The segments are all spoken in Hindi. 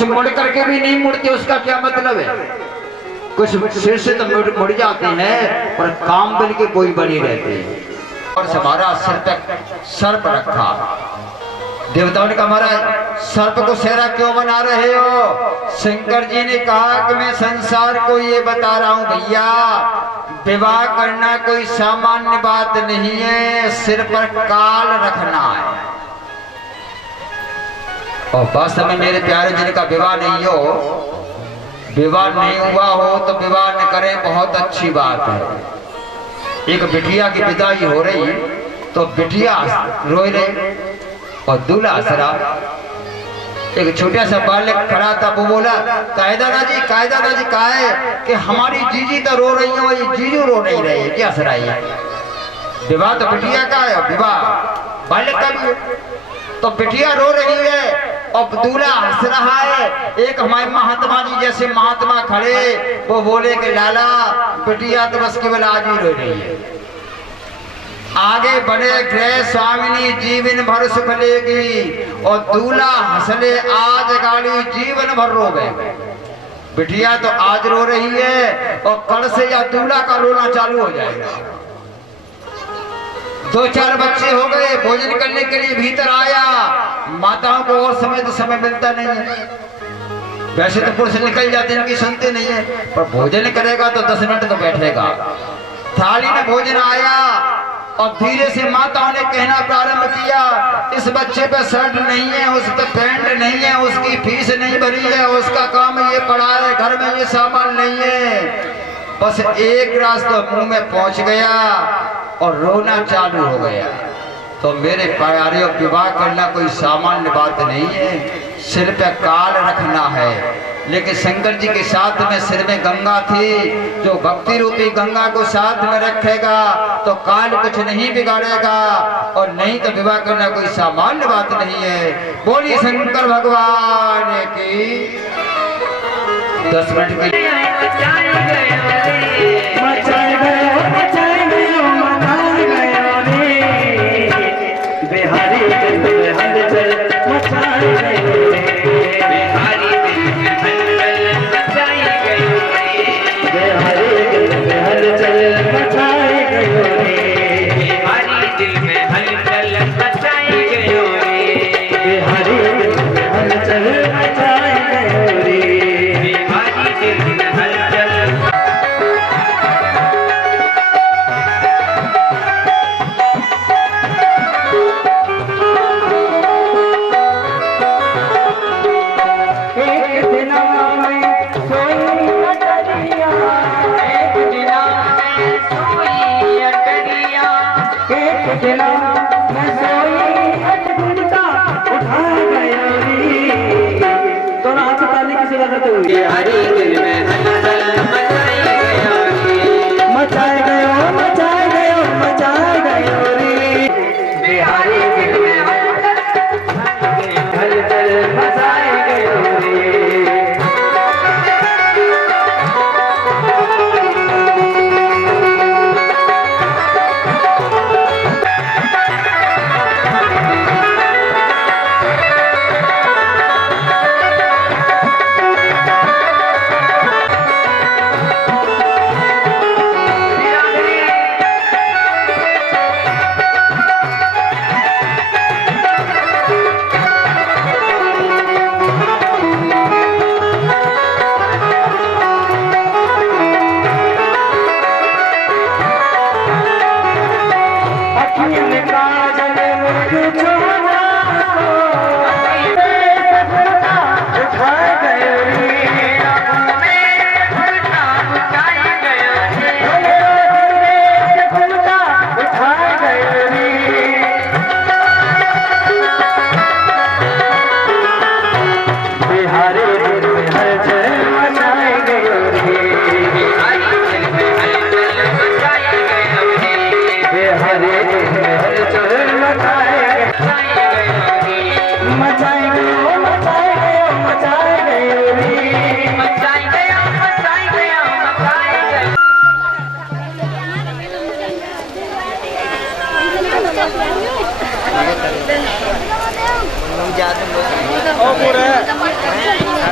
मुड़ करके भी नहीं मुड़ते, उसका क्या मतलब है? कुछ सिर से तो मुड़ जाते हैं पर काम बन के कोई बनी रहते हैं। और हमारा सिर तक सर्प रखा, देवताओं ने कहा महाराज सर्प को सेहरा क्यों बना रहे हो? शंकर जी ने कहा कि मैं संसार को ये बता रहा हूं भैया, विवाह करना कोई सामान्य बात नहीं है, सिर पर काल रखना है। और वास्तव में मेरे प्यारे जिनका विवाह नहीं हो, विवाह नहीं हुआ हो तो विवाह न करें, बहुत अच्छी बात है। एक बिटिया की विदाई हो रही तो बिटिया रोई रही और दूल्हा हंस रहा। एक छोटा सा बालक खड़ा था, वो बोला कायदा दादाजी कहा है कि हमारी जीजी तो रो रही हो, ये जीजू रो नहीं रही है, क्या हंस रही है? विवाह तो बिटिया का है, विवाह बालक का भी है। तो बिटिया रो रही है और दूल्हा हंस रहा है। एक हमारे महात्मा जी जैसे महात्मा खड़े, वो बोले कि लाला बिटिया तो बस केवल आज ही रो रही है, आगे बढ़े गृह स्वामिनी जीवन भर सुख लेगी। और दूल्हा हंसले आज गाड़ी जीवन भर रोवे। बिटिया तो आज रो रही है और कल से या दूल्हा का रोना चालू हो जाएगा। 2-4 बच्चे हो गए, भोजन करने के लिए भीतर आया। माताओं को और समय मिलता नहीं है, वैसे तो पुरुष निकल जाते हैं, इनकी सुनते नहीं है, पर भोजन करेगा तो 10 मिनट तो बैठेगा। थाली में भोजन आया और धीरे से माताओं ने कहना प्रारंभ किया, इस बच्चे पे शर्ट नहीं है, उस पे पैंट नहीं है, उसकी फीस नहीं भरी है, उसका काम ये पड़ा है, घर में ये सामान नहीं है। बस एक गिलास तो मुंह में पहुंच गया और रोना चालू हो गया। तो मेरे प्यारे, विवाह करना कोई सामान्य बात नहीं है, सिर पे काल रखना है। लेकिन शंकर जी के साथ में सिर में गंगा थी, जो भक्ति रूपी गंगा को साथ में रखेगा तो काल कुछ नहीं बिगाड़ेगा, और नहीं तो विवाह करना कोई सामान्य बात नहीं है। बोली शंकर भगवान की। 10 मिनट के Oh, murah.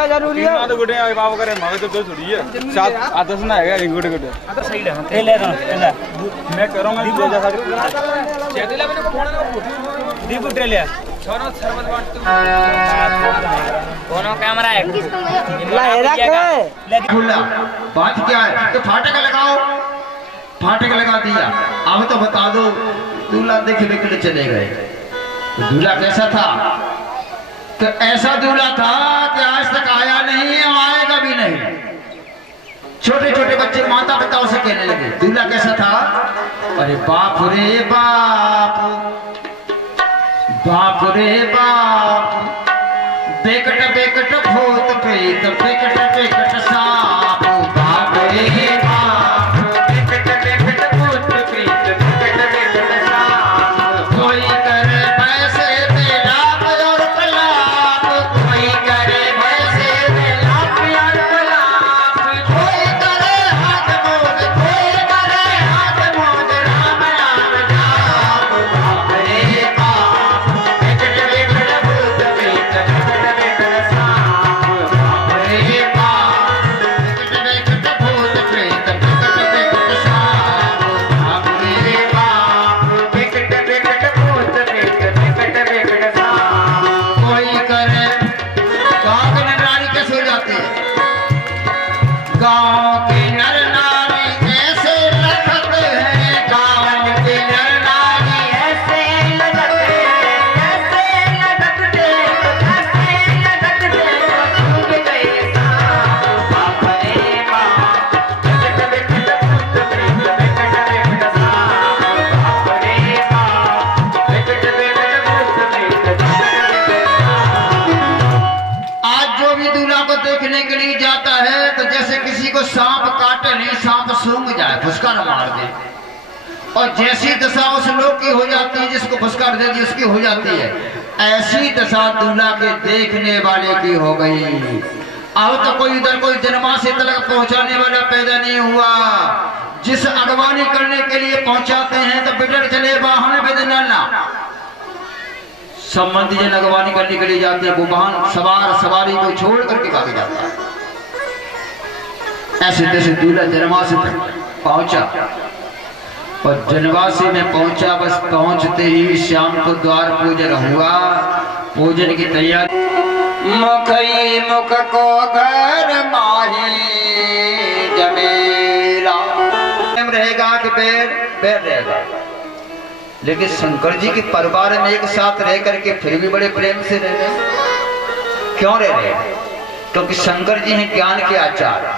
क्या जरूरी है तो गुडे आए बाबू करे मावे तो दो थोड़ी है 7 10 ना है गुडे गुडे तो सही है ले ले रहा ले मैं करूंगा दीदी जैसा चेतला मैंने को फोन दीपू ले ले छोरो सरबत बांट तू कोनो कैमरा है ला रख ले खुला बात क्या है तो फाटक लगाओ, फाटक लगा दिया। अब तो बता दो दूल्हा देखे बिगड़ चले गए। तो दूल्हा कैसा था? तो ऐसा दूल्हा था कि आज तक आया नहीं है, आएगा भी नहीं। छोटे छोटे बच्चे माता पिताओं से कहने लगे दूल्हा कैसा था? अरे बाप रे बाप, बाप रे बाप, बेकट बेकट भूत प्रेत, बेकट बेकट सांप, बाप रे बाप, बेकट बेकट भूत प्रेत, बेकट बेकट सांप, कोई करे पैसे में लाभ और कलाप, कोई करे पैसे में लाभ और कलाप, कोई करे हाथ मोज, कोई करे हाथ मोज, राम नाम जाप, बाप रे बाप, बेकट बेकट भूत प्रेत, बेकट बेकट सांप, बाप रे बाप, बेकट बेकट भूत प्रेत, बेकट बेकट सांप, बाप रे बाप, बेकट बेकट भूत प्रेत, बेकट बेकट सांप। कोई करे गाँव के नर नारी कैसे हो जाते हैं? गाँव के नर नारी ऐसे लखते हैं, गाँव के नर नारी ऐसे लखते हैं, ऐसे लखते हैं, ऐसे लखते हैं, डूब गए सांप, बाप रे बाप, बेकट बेकट भूत प्रेत, बेकट बेकट सांप, बाप रे बाप, बेकट बेकट भूत प्रेत, बेकट बेकट सांप। आज जो भी दूल्हा को देखने के लिए जाता है तो जैसे किसी को सांप काटे नहीं, सांप सूंघ जाए, फुसकार मार दे, और जैसी दशा उस लोग की हो जाती है जिसको फुसकार दे दी उसकी हो जाती है, ऐसी दशा दूल्हा के देखने वाले की हो गई। अब तो कोई इधर कोई जन्माशय तक पहुंचाने वाला पैदा नहीं हुआ। जिस अगवानी करने के लिए पहुंचाते हैं तो बिटर चले वाहन बेदना, संबंधी जन अगवानी करने के लिए जाते हैं, वो वाहन सवार सवारी को छोड़ करके भाग जाता है। ऐसे जैसे दूल्हा जनवासी में पहुंचा, और जनवासी में पहुंचा, बस पहुंचते ही शाम को द्वार पूजन हुआ। पूजन की तैयारी, मुखई मुख को घर माही जमेला रहेगा कि बैर बैर रहेगा। लेकिन शंकर जी के परिवार में एक साथ रह करके फिर भी बड़े प्रेम से रह रहे। क्यों रह रहे? क्योंकि शंकर जी हैं ज्ञान के आचार्य।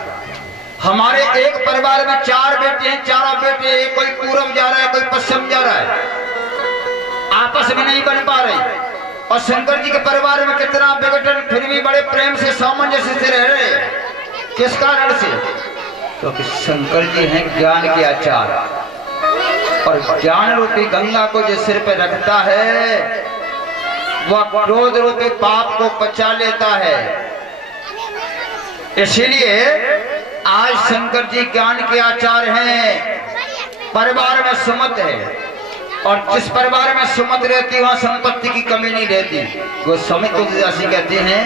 हमारे एक परिवार में 4 बेटे हैं, चारों बेटे कोई पूरब जा रहा है, कोई पश्चिम जा रहा है, आपस में नहीं बन पा रहे। और शंकर जी के परिवार में कितना विघटन, फिर भी बड़े प्रेम से सामंजस्य से रह रहे। किस कारण से? क्योंकि शंकर जी हैं ज्ञान के आचार्य, और ज्ञान रूपी गंगा को जो सिर पे रखता है वह क्रोध रूपी पाप को पचा लेता है। इसीलिए आज शंकर जी ज्ञान के आचार्य हैं, परिवार में सुमत है, और जिस परिवार में सुमत रहती वहां संपत्ति की कमी नहीं रहती। वो स्वामी तुलसीदास कहते हैं,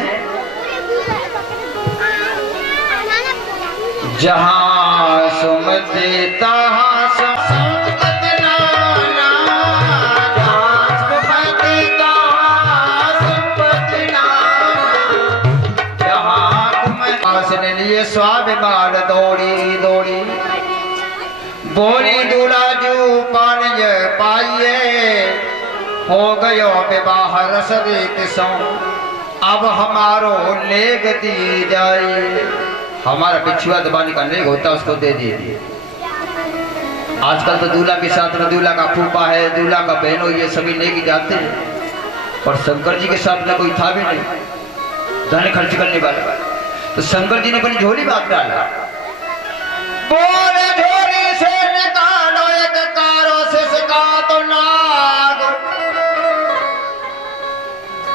जहां सुमति तहां संपत्ति नाना, जहां सुमति तहां संपत्ति नाना, जहां तुम आसने लिए स्वाभिमान दौड़ी दौड़ी, बोली दूल्हा जू पानी पाइए, हो गयो विवाह रस रीत सौ, अब हमारो लेग दी जाए। हमारा पिछुआ दबाने का लेग होता उसको दे दीजिए। आजकल तो दूल्हा के साथ में दूल्हा का फूफा है, दूल्हा का बहनों, ये सभी लेके जाते हैं, और शंकर जी के साथ में कोई था भी नहीं धन खर्च करने वाला। तो शंकर जी ने अपनी झोली बात डाला, बोले झोली से निकालो एक कारो से सका तो नाग,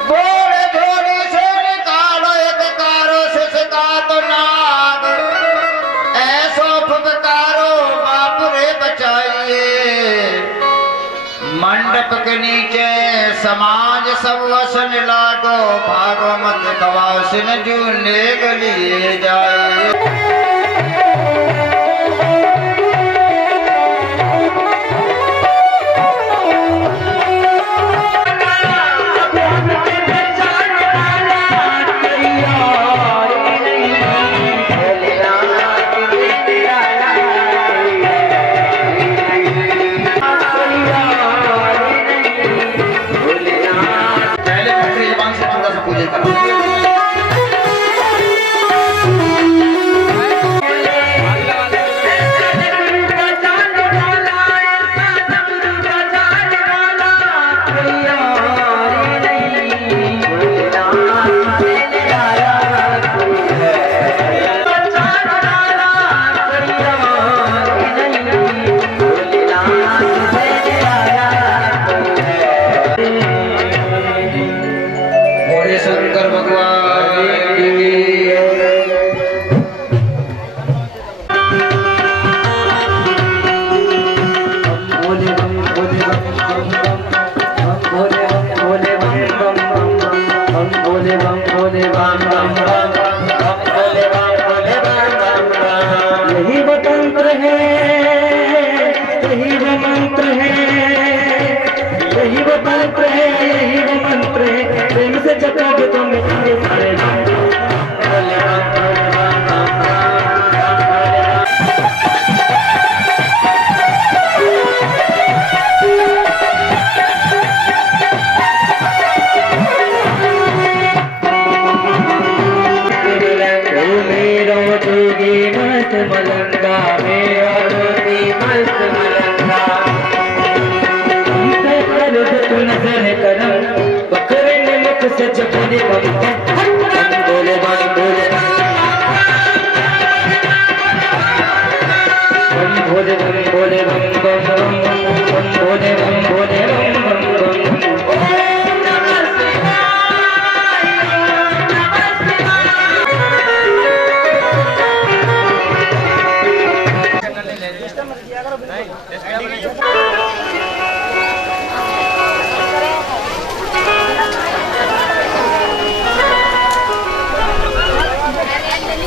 बोले झोली से निकालो एक कारो से सका तो नाग, ऐसो फुफकारो बाप रे बचाइए, मंड मस्तक के नीचे समाज सब वसन लागो, भागो मत कवासिन जूने गलिए जाए।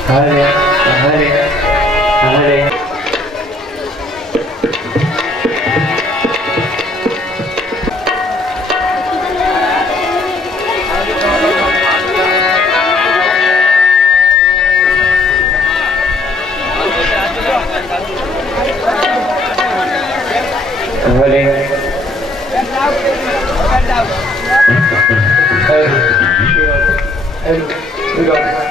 हरे हरे हरे हरे